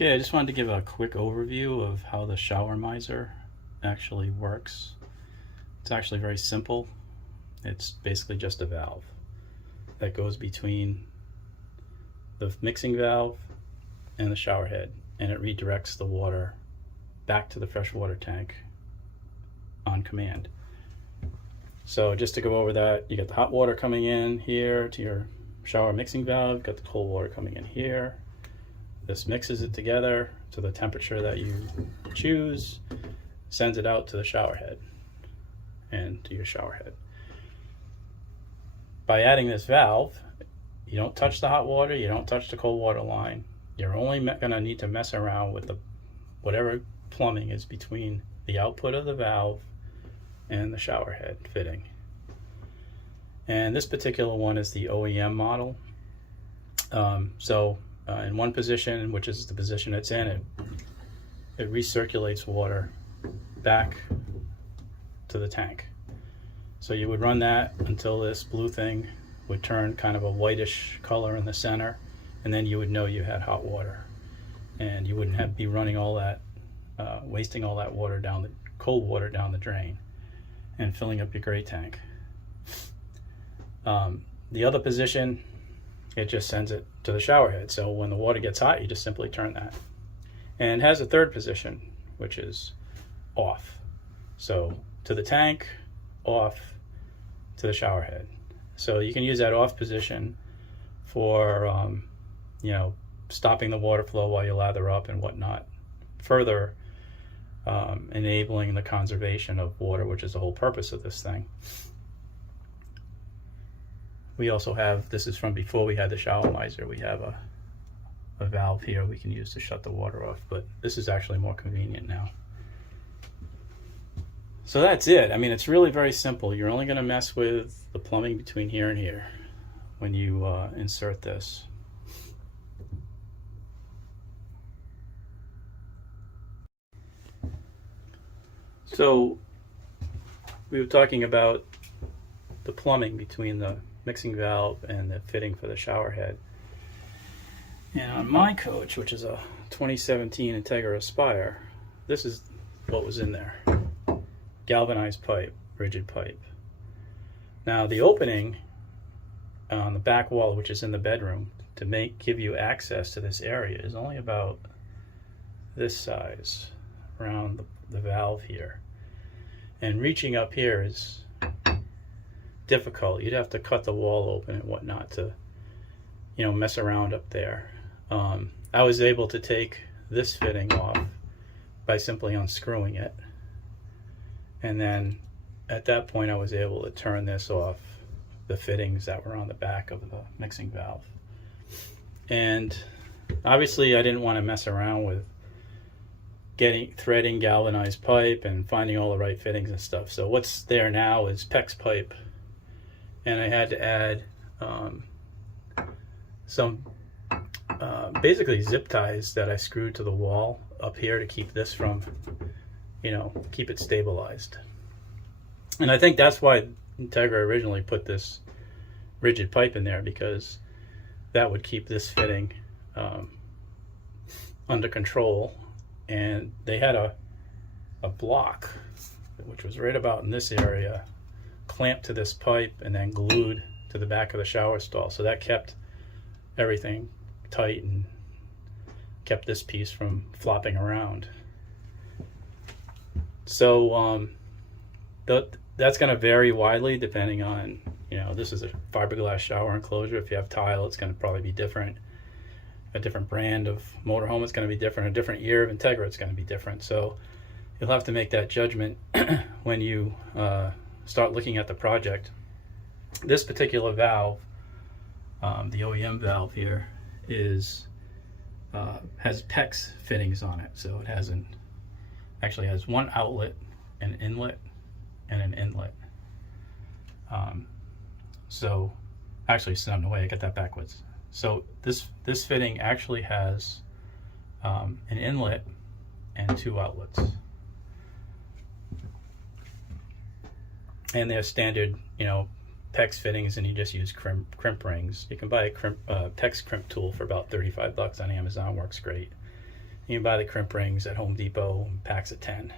Okay, I just wanted to give a quick overview of how the Showermiser actually works. It's actually very simple. It's basically just a valve that goes between the mixing valve and the shower head, and it redirects the water back to the freshwater tank on command. So just to go over that, you got the hot water coming in here to your shower mixing valve, you've got the cold water coming in here. This mixes it together to the temperature that you choose, sends it out to the shower head and to your shower head. By adding this valve, you don't touch the hot water, you don't touch the cold water line. You're only going to need to mess around with whatever plumbing is between the output of the valve and the shower head fitting. And this particular one is the OEM model. In one position, which is the position it's in, it recirculates water back to the tank. So you would run that until this blue thing would turn kind of a whitish color in the center, and then you would know you had hot water, and you wouldn't be running all that, wasting all that water down the cold water down the drain and filling up your gray tank. The other position, it just sends it to the shower head. So when the water gets hot, you just simply turn that. And it has a third position, which is off. So to the tank, off to the shower head. So you can use that off position for, stopping the water flow while you lather up and whatnot. Further enabling the conservation of water, which is the whole purpose of this thing. We also have, this is from before we had the Showermiser, we have a valve here we can use to shut the water off, but this is actually more convenient now. So that's it. I mean, it's really very simple. You're only going to mess with the plumbing between here and here when you insert this. So we were talking about the plumbing between the mixing valve and the fitting for the shower head. And on my coach, which is a 2017 Entegra Aspire, this is what was in there. Galvanized pipe, rigid pipe. Now the opening on the back wall, which is in the bedroom, to give you access to this area is only about this size around the valve here. And reaching up here is difficult. You'd have to cut the wall open and whatnot to, mess around up there. I was able to take this fitting off by simply unscrewing it. And then at that point I was able to turn this off, the fittings that were on the back of the mixing valve. And obviously I didn't want to mess around with threading galvanized pipe and finding all the right fittings and stuff. So what's there now is PEX pipe. And I had to add some basically zip ties that I screwed to the wall up here to keep this from, keep it stabilized. And I think that's why Entegra originally put this rigid pipe in there, because that would keep this fitting under control. And they had a block, which was right about in this area, clamped to this pipe and then glued to the back of the shower stall. So that kept everything tight and kept this piece from flopping around. So that's going to vary widely depending on, this is a fiberglass shower enclosure. If you have tile, it's going to probably be different. A different brand of motorhome, it's going to be different. A different year of Entegra, it's going to be different. So you'll have to make that judgment when you start looking at the project. This particular valve, the OEM valve here, has PEX fittings on it. So it actually has one outlet, an inlet, and an inlet. So actually, it's on the way. I got that backwards. So this fitting actually has an inlet and two outlets. And they're standard, PEX fittings, and you just use crimp rings. You can buy a PEX crimp tool for about $35 on Amazon. Works great. You can buy the crimp rings at Home Depot, packs of 10.